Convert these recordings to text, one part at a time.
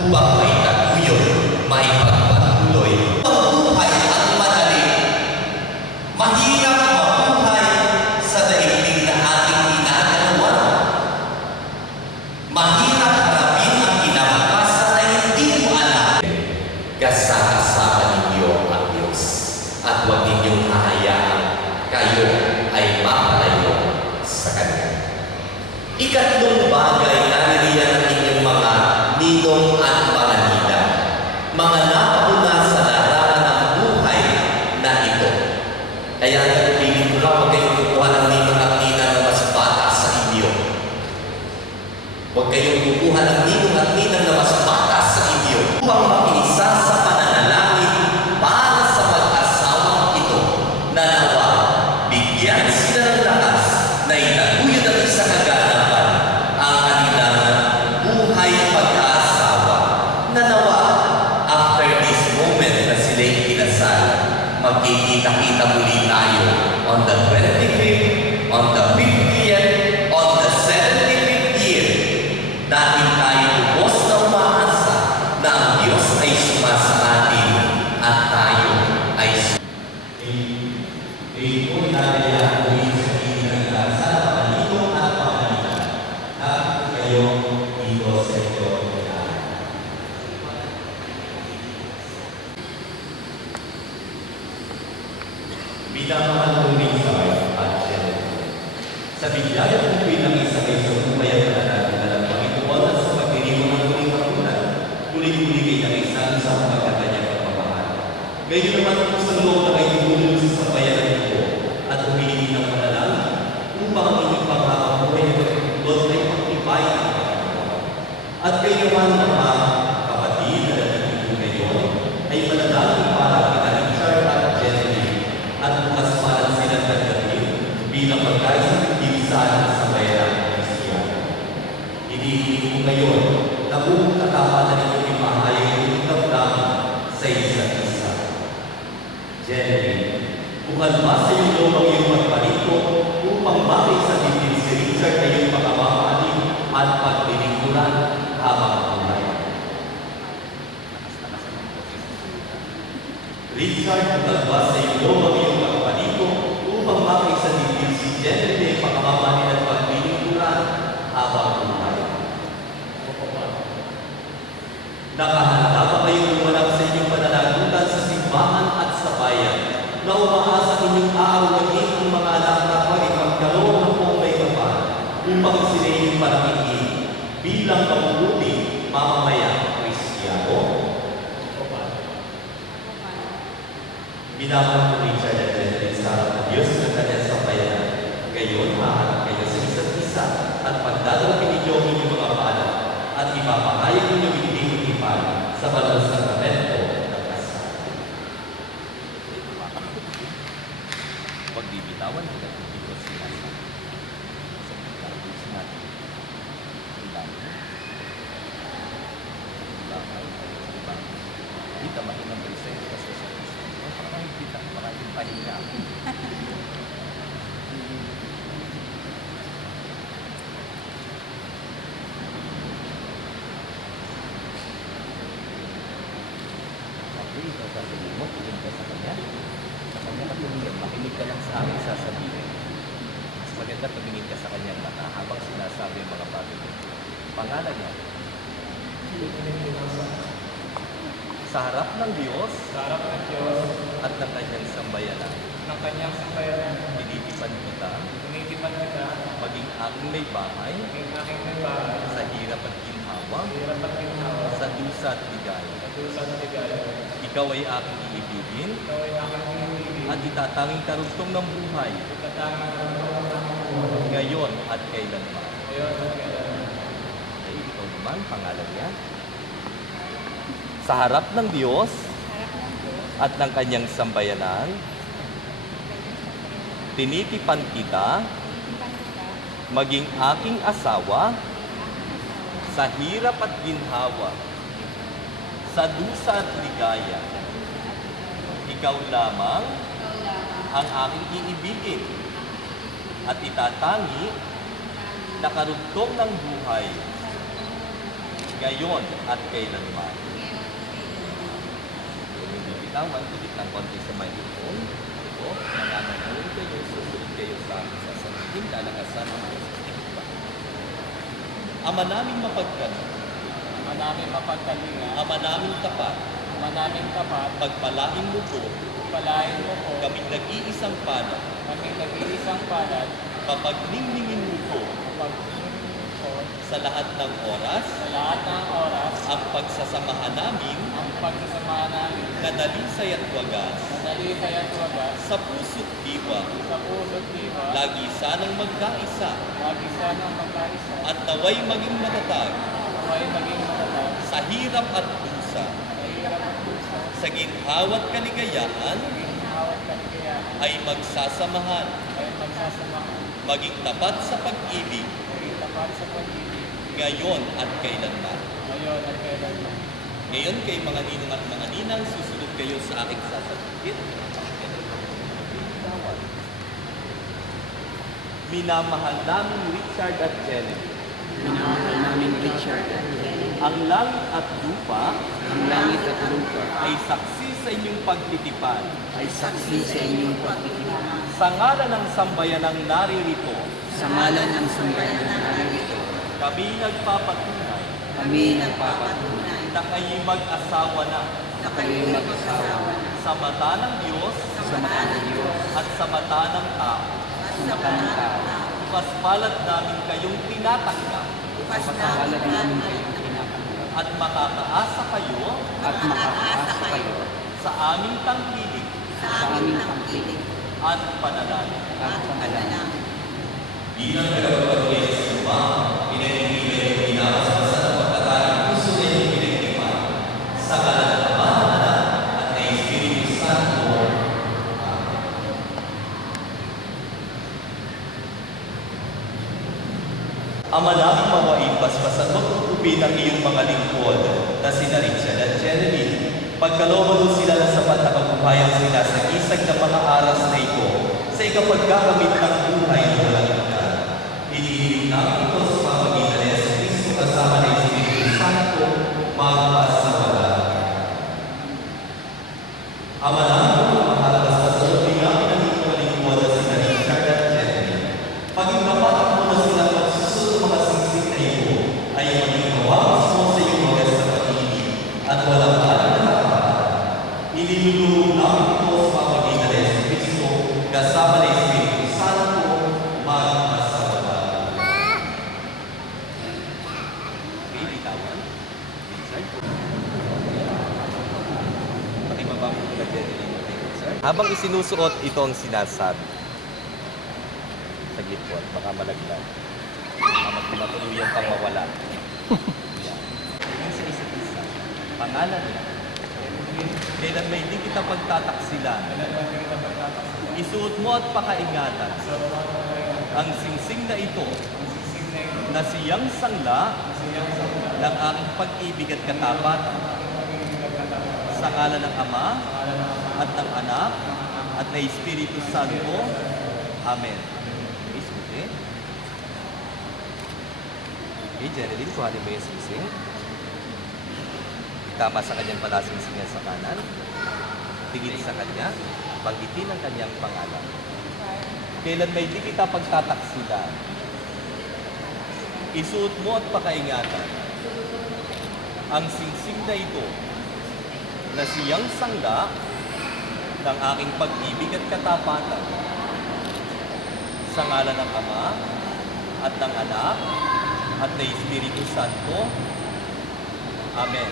upang may taguyod, may pagpatuloy. Mabuhay at madali. Mahirap mabuhay sa daigdig na ating ginagalawan. Mahirap harapin ang kinabukasan na hindi mo alam. Kasama ninyo ang Diyos at huwag ninyong hahayaan kayo ay mapalayo sa Kanya. Ikatlong bagay na nariyan ang inyong mga ninong at mga nina, mga napauna sa larangan ng buhay na ito. Kaya nagpiling ko lang, huwag kayong kukuha ng ninong at nina na mas bata sa inyo. Huwag kayong kukuha ng ninong at nina na mas bata sa inyo. Upang makiisa sa pananalangin para sa mag-asawang ito na nawa, bigyan sila ng lakas na itaguyod at sa kaganapan ang kanilang buhay pag-aasawa. Na nawa, after this moment na sila'y kinasal, magkikita-kita muli tayo on the 25th, on the 50th, on the 75th year. Dahil tayo lubos na umaasa na ang Diyos ay sumasa atin at tayo ay ito nalaya ulit sa inyong sa panito at pamalitan at kayong dito sa ito. Bilang mahal ng Rizal at Jenny, sa bigyan ng pinag-isakay sa bumayan na natin na lang Panginoon at sa pagdiriwang ng huling hapunan, tuloy-tuloy kayo ng isang sa pagkakanyang pagmamahal. Ngayon naman po sa loob na kayo tulong sa sambayan na ito at humihingi ng panalangin upang ang inyong panghahabuhay na pagkakulot ay pagtibayan ng Panginoon. At kayo naman mga kapatid na nandito ngayon ay manalangin para kita Richard at Jenny at bukas parang silang nagdating bilang pagkaisang kibisaan sa sambayan ng Kristiyano. Hinihingi ko ngayon na buong katapatan ninyong ipahayag ang inyong damdamin sa isa't isa. Jenny, kung alma sa iyong loob ang iyong magparito upang makisa din si Richard na iyong pagkamahalin at pagpiniguran habang buhay. Richard, kung alma sa iyong loob ang iyong magparito upang makisa din si Jenny na iyong pagkamahalin at pagpiniguran habang buhay. Nakahanda pa kayong lumanap sa inyong pananagutan sa simbahan at sa bayan na umaasa inyong aawagin ang mga anak na pag-ipagkaroon ng buong may kapal upang sila inyong parakitin bilang mabubuting mamamayan Kristiyano? Minamahal ko Richard at Jenny sa harap ng Diyos na kanyang sambayanan. Ngayon, maharap kayo sa isa't isa at pagdadalapin ninyo ang inyong mga paalam at ipapahayag ninyo itinitipan sa banal sakramento ng kasal. Pagbibitawan ng nagtuturo sila sa pagkakabis natin. Kita mahinang presensya sa Kristo. Maraming kita, maraming pahinga. Ikaw sasabihin mo, tumingin ka sa kanya katumingin, makinig ka lang sa aking sasabihin. Mas maganda tumingin ka sa kanyang mata habang sinasabi ang mga bagay. Pangalan niya. Sa harap ng Diyos, at ng kanyang sambayanan, tinitipan kita, maging aking may bahay, sa hirap at ginhawa, sa dusa at ligaya. Ikaw ay aking iibigin at itatanging karugtong ng buhay ngayon at kailanman. Ay, ikaw naman, pangalan niya. Sa harap ng Diyos at ng kanyang sambayanan, tinitipan kita maging aking asawa sa hirap at ginhawa, sa dusa at ligaya. Ikaw lamang ang aking iibigin at itatangi na karugtong ng buhay ngayon at kailanman. Kung hindi bitawan, tulit ng konti sa microphone. Ito, nananalangin kayo, susunod kayo sa aking sasabihin, lalakasan ang Diyos pa. Ama naming mapagkalinga, Ama namin mapagkalinga, Ama naming tapat, Ama namin tapat, pagpalain mo po, palain mo po kaming nag-iisang palad, kami nag-iisang palad, papagningningin mo po kapag po sa lahat ng oras, sa lahat ng oras, ang pagsasamahan namin ang pagsasama namin, na dalisay at wagas, madalisay at wagas, sa puso't diwa, sa puso't diwa, lagi sanang magkaisa, lagi sanang magkaisa, at naway maging matatag naway maging matatag, sa hirap at dusa, sa hirap at pusa, sa ginhawat kaligayahan, ginhawat kaligayahan, ay magsasamahan, ay magsasamahan, maging tapat sa pag-ibig, maging tapat sa pag-ibig, ngayon at kailanman. ngayon at kailanman. Ngayon kay mga ninong at mga ninang, susunod kayo sa aking sasabihin. Minamahal namin Richard at Jenny. Minamahal namin Richard at Jenny. Ang langit at lupa Ang langit at lupa ay saksi sa inyong pagtitipan. ay saksi sa inyong pagtitipan. Sa ngalan ng sambayanang naririto, Sa ngalan ng sambayan na narito, kami nagpapatunay kami nagpapatunay na kayo mag-asawa na na kayo mag-asawa na sa mata ng Diyos sa mata ng Diyos at sa mata ng tao. sa mata ng tao. Bukas palad namin kayong tinatanggap Sa pangalan namin kayo tinatanggap at makakaasa kayo at makakaasa kayo sa aming tangkilik sa aming pangkilig at panalangin. at panalangin. Bilang tagapagpagay sa lupa, pinahihingin yung pinakasasan ng pagkakaling puso na yung pinagtipan. Sa kalan ng Ama, Anak, at ng Espiritu Santo. Ama naming mawain, basbasan magtutupi ng iyong mga lingkod na sina Richard at Jeneline. Pagkalooban mo sila ng sapat na kabuhayang sila sa isag ng mga aras na ito sa ikapagkakamit ng buhay na walang hanggan. Hinihiling namin ito sa pamagitan ni Yesu Cristo kasama ng Espiritu Santo, magpasawala. Ama namin, mahal na sa salubi namin ang iyong mga lingkod na sina Richard at Jeneline. Paging kapatid mo na sila magsusunod ng mga singsing na ito, ay maging kawawas mo sa iyong wagas na pag-ibig at walang alam na nakapatid. Inilulunod namin ito sa pamagitan ni Yesu Cristo kasama ng Espiritu Santo, magpasawala. Okay, bitawan. Richard. Pakibaba mo ka Jeneline. Sir. Habang isinusuot, ito ang sinasabi. Saglit po at baka malaglag. Matuluyan pang mawala. Yan. Yung sa isa't isa. Pangalan niya. Kailan may hindi kita pagtataksilan. Isuot mo at pakaingatan. Ang singsing na ito na siyang sangla ng aking pag-ibig at katapatan. Sa ngalan ng Ama at ng Anak at ng Espiritu Santo. Amen. Okay. Okay, Jeneline, kuhanin mo yung singsing. Itama sa kanyang palasingsingan sa kanan. Tingin sa kanya, banggitin ang kanyang pangalan. Kailan may di kita pagtataksilan, isuot mo at pakaingatan ang singsing na ito na siyang sangla ng aking pag-ibig at katapatan. Sa ngalan ng Ama at ng Anak at ng Espiritu Santo. Amen.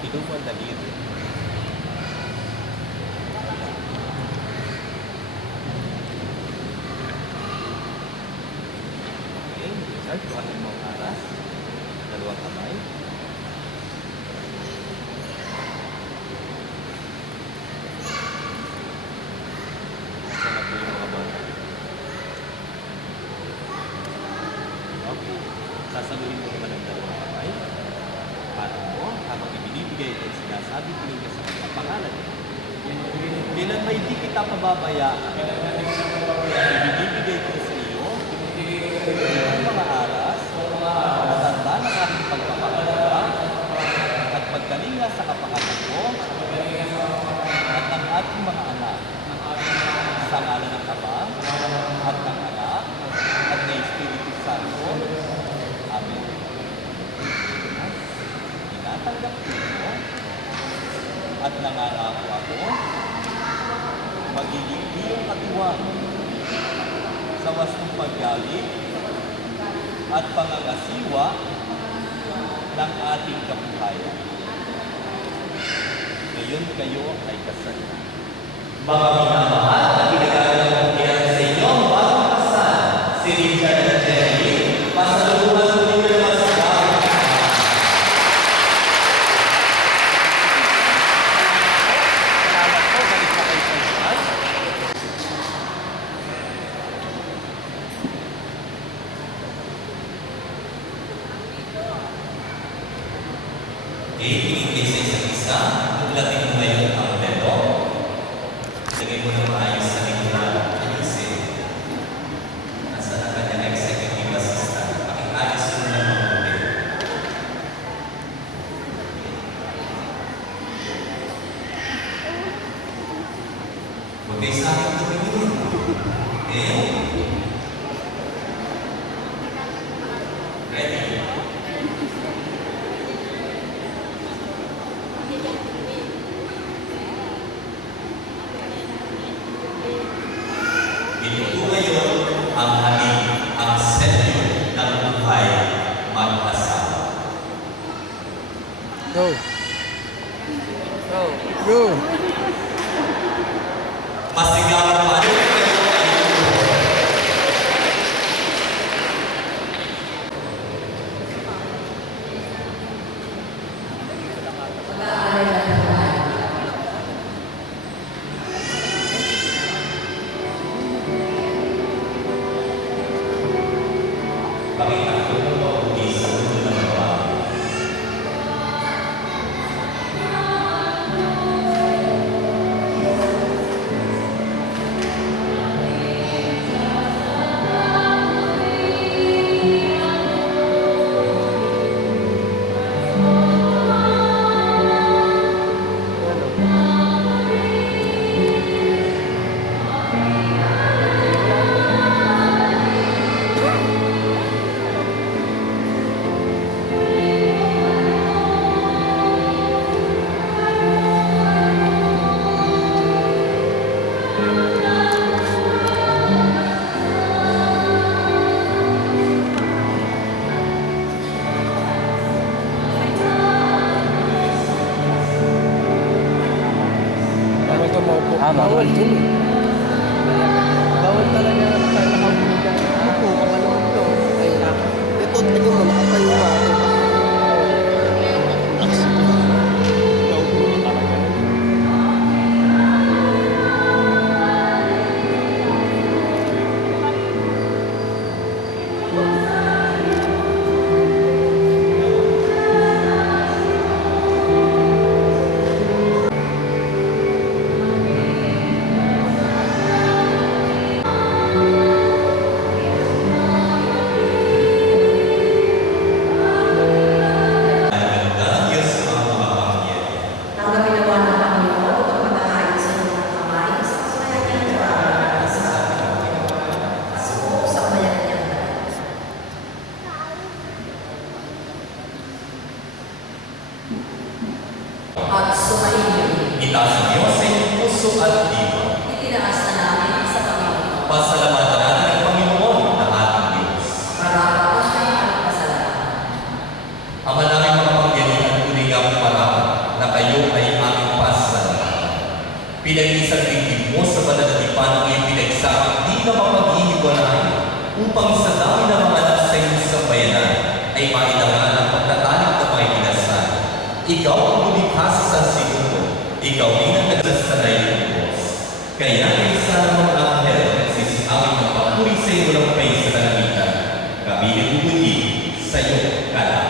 Ito po ang daliri. Okay, Richard, kuhanin mo ang aras. Dalawang kamay. Saan na po yung mga bata? Okay. Sasaluhin mo naman ang dalawang kamay. Paano mo, habang ibinibigay ito, sinasabi ko ninyo sa kanya pangalan niya. Kailan may di kita pababayaan. Ibibigay ko sa iyo ang mga aras, matanda ng aking pagpapakalaga, at pagkalinga sa kapakanan ko, at ng ating mga anak, sa ngalan ng Ama, at ng Anak, at ng Espiritu Santo. Amen. Tinatanggap ko ito, at nangangako ako, magiging iyong katiwang sa wastong paggaling at pangangasiwa ng ating kabuhayan. Ngayon kayo ay kasal. Mga minamahal at pinagagalang kongkiyan sa inyo ang bagong kasal, si Richard at Jenny, pasalubungan ko ninyo naman sa bagong kasal. Salamat po, balik na kayo sa iwan. Tingin kayo sa isa't isa, uglatin mo ngayon ang belo. Lagay mo ng maayos sa likuran, ayusin. At sa ng kanyang executive assistant, pakiayos mo ng mabuti. Huwag kayo sa akin tumingin. Okay? Ready? Ito ngayon ang halin, ang selyo ng buhay mag-asawa. Go. Go. Go. Masigaw pa rin kayo ay Panginoon ng mabuti sa mundo ng babae. Bawal ka maupo. Bawal din eh. Bawal talaga tayo nakaupo dyan. Upo ka naman to. Ay, ito, tignan mo, nakatayo ka. Naupo na talaga. Ang Diyos sa mga makapangyarihan. Ang ginawa ng Panginoon ang pag-ahayos sa inyong kamay sa kakayahan ng Diyos sa suko sa kakayahan niya. At sumainyo, Itaas ang Diyos sa inyong puso at diwa. itinaas na namin sa Panginoon. Pasalamatan natin ang Panginoon na ating Diyos. Marami ko siya ang pasalamat. Ama namin makapangyarihan, tuligang parapat na kayo ay aming pasalamatan. Pinag-isang tingin mo sa pananatipan ang iyong pinagsakang di na mapaghihiwalay upang sa dami ng mga anak sa iyong sambayanan ay mailangan ang pagtatanig na may kinasal. Ikaw ang lumikha sa sansimundo. Ikaw din ang nagsasanay ng Diyos. Kaya ay sana mga anghel nagsisiawin ng papuri sa iyo ng pay sa kalangitan. Kami nagugundi sa iyo kalainan.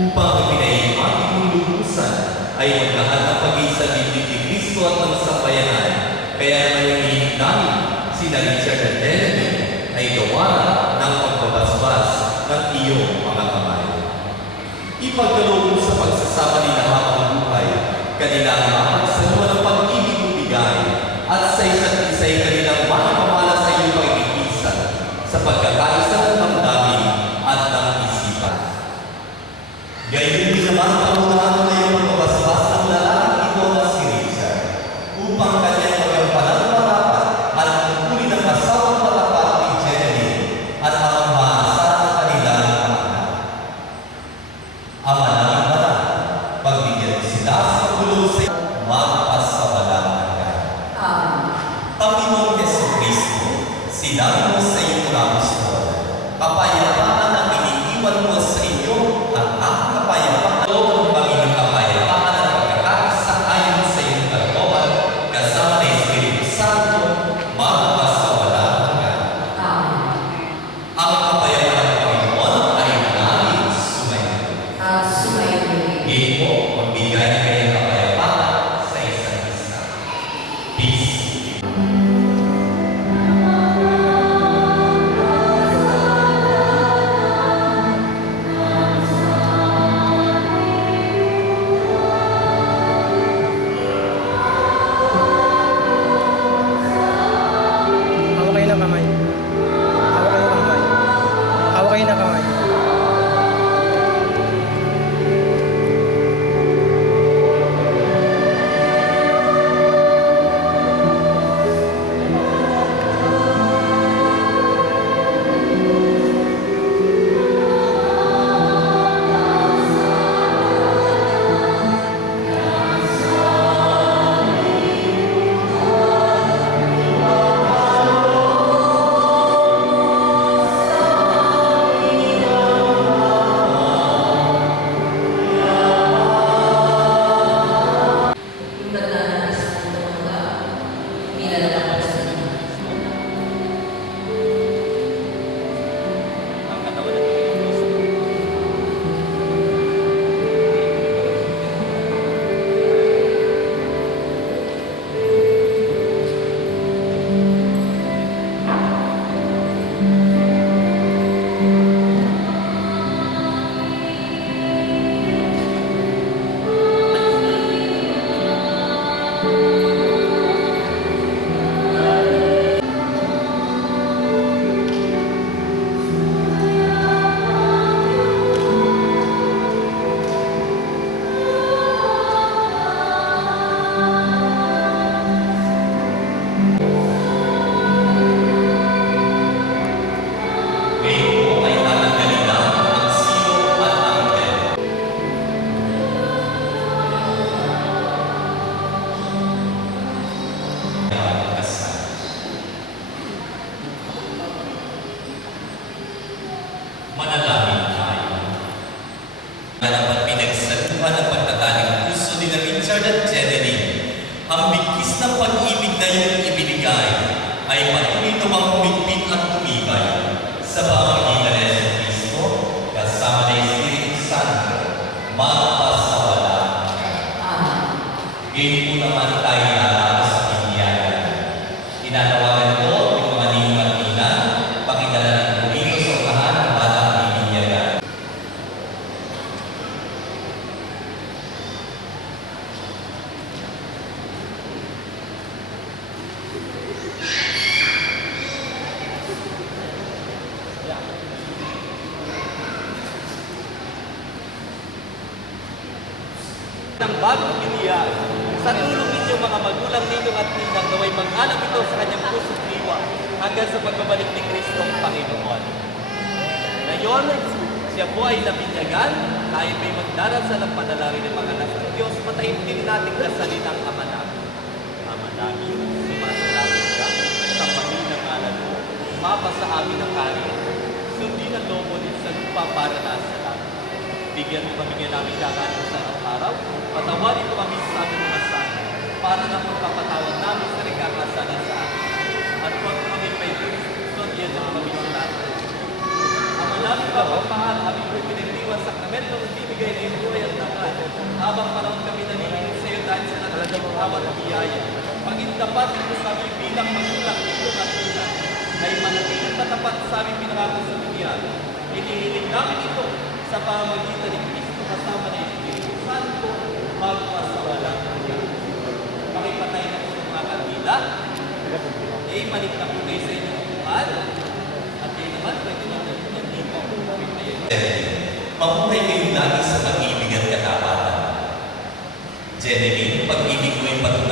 upang pinahihimati mong lubusan ay maglahat ng pag-iisa ni Kristo at ng sambayanan. Kaya naman yung namin, sina Richard at Jeremy, ay gawa ng pagbabasbas ng iyong mga kamay. Ipagkaloob sa pagsasama nila habang buhay, kanilang mapagsalwa ng pag-ibig mo bigay, at sa isa't isa'y kanilang makapamala sa iyong pagkikisan, sa pagkakaisa ng damdamin at ng isipan. Gayon din naman pangunahan na iyong pagbabasbas ng lalaking ito na si Richard, upang kanyang magampanan ng marapat at tungkulin ang kasawang matapat ni Jenny at ang maasa ng kanilang anak. Ama namin banal, pagbigyan mo sila sa pagulong sa iyo, magpasawalang hanggan. Panginoong Jesucristo, sinabi mo sa iyong promiso, kapayapaan ang iniiwan mo sa inyo at ang kapayapaan ng Panginoong kapayapaan at pagkakaisa ayon sa iyong kalooban, kasama ng Espiritu Santo, magpasawalang hanggan. Ang kapayapaan ng Panginoon ay namin sumayin. Ngayon po, magbigay kayo ng kapayapaan sa isa't isa. Peace. Hawak kayo ng kamay. Hawak kayo ng kamay. Hawak kayo ng kamay. Ang katawan ng Kristo. Ngayon po ay tatanggalin na ang silo at ang pen. Manalangin tayo. Na dapat pinagsaluhan ang pagtataling puso ni Richard at Jenny. Ang bigkis ng pag-ibig na iyong ibinigay ay patuloy namang humigpit at tumibay sa pamamagitan ng Jesucristo kasama ng Espiritu Santo, magpasawalang hanggan. Ngayon po naman tayo nalaro sa pinyagan. Tinatawagan ko yung mga ninong at ninang, pakidala ng pumilo sa unahan ng batang pinyagan. Ng bagong piniya, sa tulong ninyo mga magulang ninyo at ninang naway mag-alam ito sa kanyang puso't diwa hanggang sa pagbabalik ni Kristo ang Panginoon. Ngayon, siya po ay nabinyagan, tayo may magdarasal ng panalangin ng mga anak ng Diyos, pataimtim natin kasalitang Ama namin. Ama namin, sumasalangit ka, sa Panginoong ngalan mo, mapasa amin ang kanin, sundin ang lobo din sa lupa para nasa langit. Bigyan mo kami nga namin kakanin sa araw, patawarin mo kami sa aming mga sana, para na pagpapatawad namin sa nagkakasala sa amin. At huwag kami pwede, sundin mo kami sa lahat. Ama namin papapahal, aming pinagdiwang sakramento ng bibigay ng buhay at lakad. Habang panahon kami nalilingin sa iyo dahil sa nakalaging bawat biyaya. Paging tapat ito kami bilang magulang, ito at ina, ay manatiling matapat sa aming pinangako sa dunya. Inihiling namin ito sa pamamagitan ni Kristo kasama ng Espiritu Santo, magpasawalang hanggan. Pakipatay na po ng mga kandila. Balik na po kayo sa inyong upuan. At yun naman, pwede naman yung dito. Mabuhay kayo lagi sa pag-ibig at katapatan. Jeneline, pag-ibig mo ay patuloy